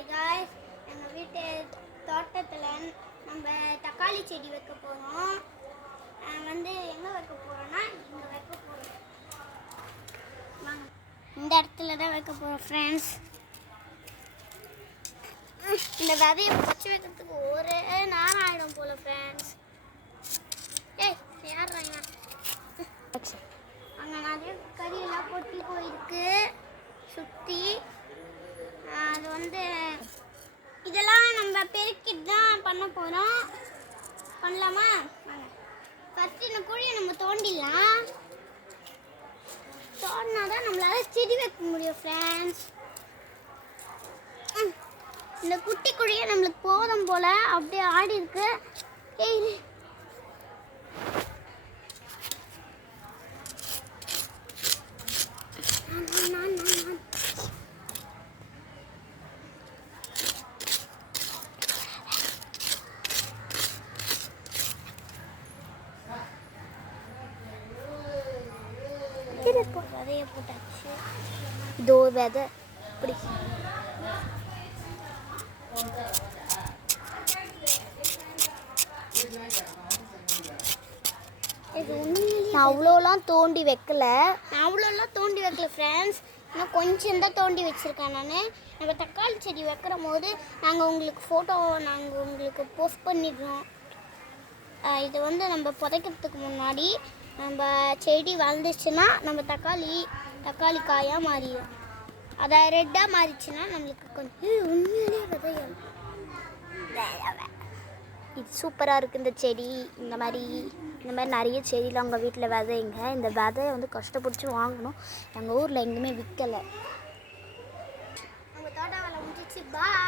Hi guys, எங்கள் வீட்டு தோட்டத்தில் நம்ம தக்காளி செடி வைக்க போகிறோம். வந்து எங்கே வைக்க போகிறோன்னா இங்கே வைக்க போகிறோம். வாங்க, இந்த இடத்துல தான் வைக்க போகிறோம் ஃப்ரெண்ட்ஸ். இந்த விதையை பச்சை வைக்கிறதுக்கு ஒரு நேரம் ஆகிடும் போல் ஃப்ரெண்ட்ஸ். யாருறாங்க அங்கே நிறைய கறியெல்லாம் கொட்டி போயிருக்கு சுற்றி. அது வந்து இதெல்லாம் நம்ம பெருக்கிட்டு தான் பண்ண போகிறோம். பண்ணலாமா? ஃபஸ்ட்டு இந்த குழியை நம்ம தோண்டிடலாம். தோண்டினா தான் நம்மளால் செடி வைக்க முடியும் ஃப்ரெண்ட்ஸ். இந்த குட்டி குழியை நம்மளுக்கு போதும் போல் அப்படியே ஆடி இருக்கு. விதைய போட்டாச்சு. இதோ விதை இப்படி நான் அவ்வளோலாம் தோண்டி வைக்கல ஃப்ரெண்ட்ஸ். இன்னும் கொஞ்சம் தான் தோண்டி வச்சுருக்கேன் நான். நம்ம தக்காளி செடி வைக்கிற போது நாங்கள் உங்களுக்கு ஃபோட்டோ உங்களுக்கு போஸ்ட் பண்ணிடுறோம். இது வந்து நம்ம புதைக்கிறதுக்கு முன்னாடி நம்ம செடி வளர்ந்துச்சுன்னா நம்ம தக்காளி காயாக மாறிடும். அதை ரெட்டாக மாறிச்சுன்னா நம்மளுக்கு கொஞ்சம் உண்மையிலே விதையும். இது சூப்பராக இருக்குது இந்த செடி. இந்த மாதிரி நிறைய செடியில் உங்கள் வீட்டில் விதைங்க. இந்த விதையை வந்து கஷ்டப்பிடிச்சி வாங்கணும். எங்கள் ஊரில் எங்கேயுமே விற்கலை. உங்கள் தோட்டம் வேலை முடிஞ்சிச்சு. பாய்.